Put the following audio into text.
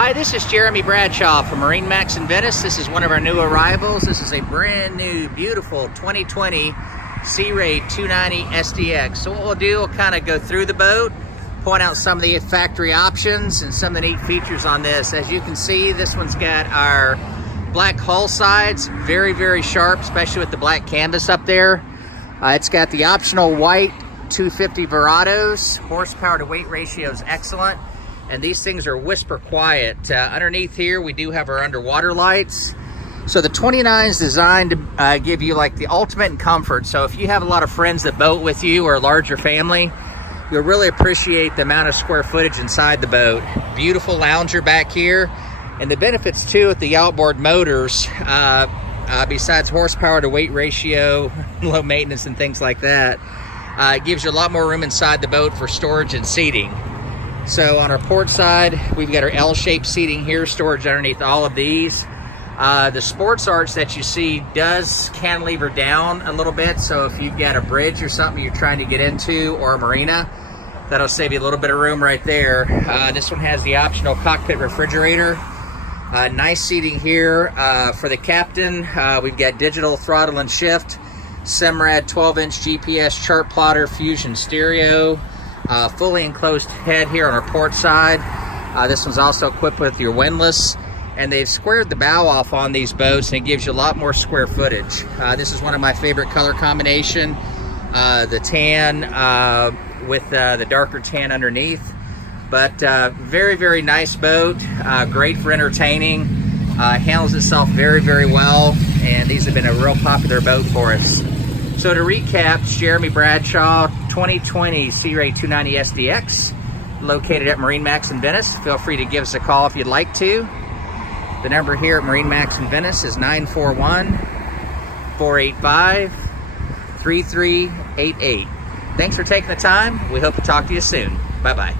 Hi, this is Jeremy Bradshaw from MarineMax in Venice. This is one of our new arrivals. This is a brand new, beautiful 2020 Sea Ray 290 SDX. So what we'll do, we'll kind of go through the boat, point out some of the factory options and some of the neat features on this. As you can see, this one's got our black hull sides, very, very sharp, especially with the black canvas up there. It's got the optional white 250 Verados. Horsepower to weight ratio is excellent. And these things are whisper quiet. Underneath here, we do have our underwater lights. So the 29 is designed to give you like the ultimate in comfort. So if you have a lot of friends that boat with you or a larger family, you'll really appreciate the amount of square footage inside the boat. Beautiful lounger back here. And the benefits too with the outboard motors, besides horsepower to weight ratio, low maintenance and things like that, it gives you a lot more room inside the boat for storage and seating. So on our port side, we've got our L-shaped seating here, storage underneath all of these. The sports arch that you see does cantilever down a little bit, so if you've got a bridge or something you're trying to get into, or a marina, that'll save you a little bit of room right there. This one has the optional cockpit refrigerator. Nice seating here for the captain. We've got digital throttle and shift, Simrad 12-inch GPS chart plotter, fusion stereo. Fully enclosed head here on our port side. This one's also equipped with your windlass, and they've squared the bow off on these boats, and it gives you a lot more square footage. This is one of my favorite color combination, the tan with the darker tan underneath. But very, very nice boat, great for entertaining, handles itself very, very well, and these have been a real popular boat for us. So to recap, Jeremy Bradshaw, 2020 Sea Ray 290 SDX, located at MarineMax in Venice. Feel free to give us a call if you'd like to. The number here at MarineMax in Venice is 941-485-3388. Thanks for taking the time. We hope to talk to you soon. Bye-bye.